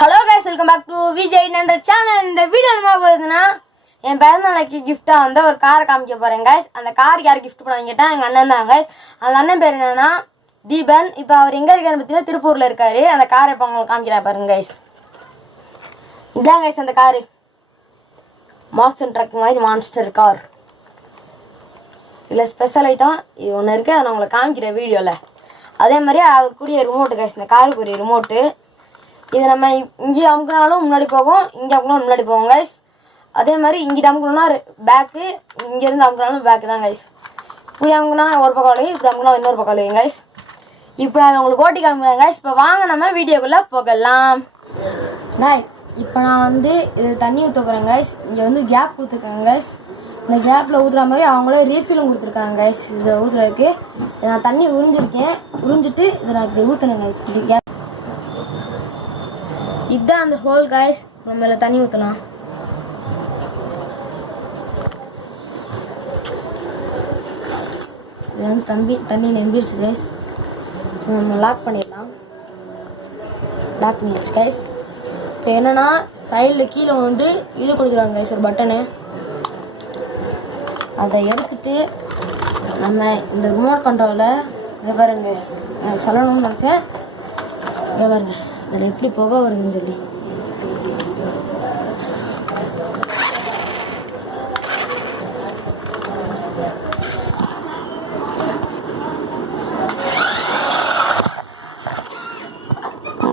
Hello guys, welcome back to Vijay நண்ட channel. இந்த video என்ன போகுதுன்னா, என் பிறந்தநாளைக்கு கிஃப்டாக வந்து ஒரு காரை காமிக்க போகிறேன் கைஸ். அந்த காருக்கு யார் கிஃப்ட் பண்ணாங்க கேட்டால் எங்கள் அண்ணன் தான் கைஸ். அந்த அண்ணன் பேர் என்னன்னா தீபன். இப்போ அவர் எங்கே இருக்காருன்னு பார்த்தீங்கன்னா திருப்பூரில் இருக்காரு. அந்த காரை இப்போ உங்களுக்கு காமிக்கிறா பாருங்க கைஸ். இதான் கைஸ் அந்த காரு, மாஸ்டர் ட்ரக் மாதிரி மான்ஸ்டர் கார். இதில் ஸ்பெஷல் ஐட்டம் இது ஒன்று இருக்குது, அதை நான் உங்களுக்கு காமிக்கிறேன் வீடியோவில். அதே மாதிரி அதுக்குரிய ரிமோட்டு கைஸ், இந்த காருக்குரிய ரிமோட்டு. இது நம்ம இங்கே அமுக்கினாலும் முன்னாடி போகும், இங்கே அமுக்கினாலும் முன்னாடி போகும் கைஸ். அதே மாதிரி இங்கிட்ட அமுக்கணும்னா பேக்கு, இங்கேருந்து அமுக்கினாலும் பேக்கு தான் கைஸ். இப்படி அமுக்கினா ஒரு பக்கம் வளையும், இப்படி அமுக்கினா இன்னொரு பக்கம் வளையும் கைஸ். இப்போ நான் உங்களுக்கு ஓட்டி காமிக்கிறேன் கைஸ். இப்போ வாங்க நம்ம வீடியோக்குள்ளே போகலாம் கைஸ். இப்போ நான் வந்து இது தண்ணி ஊற்ற போகிறேன் கைஸ். இங்கே வந்து கேப் கொடுத்துருக்காங்க கைஸ். இந்த கேப்பில் ஊற்றுற மாதிரி அவங்களே ரீஃபிலும் கொடுத்துருக்காங்க கைஸ். இதில் ஊற்றுறதுக்கு நான் தண்ணி உறிஞ்சிருக்கேன். உறிஞ்சிட்டு இதை நான் இப்படி ஊற்றணும் கைஸ். இப்படி கேப் இதுதான் அந்த ஹோல் கைஸ். நம்ம இதில் தண்ணி ஊற்றலாம். இது வந்து தண்ணி நம்பிடுச்சு கைஸ். நம்ம லாக் பண்ணிடலாம். லாக் பண்ணிடுச்சு கைஸ். இப்போ என்னென்னா சைடில் கீழே வந்து இது கொடுத்துருக்காங்க கைஸ், ஒரு பட்டனு. அதை எடுத்துட்டு நம்ம இந்த ரிமோட் கண்ட்ரோலில் இதை பாருங்க கைஸ். சொல்லணும்னு நினச்சேன். இதை பாருங்க, அதில் எப்படி புகை வருதுன்னு சொல்லி.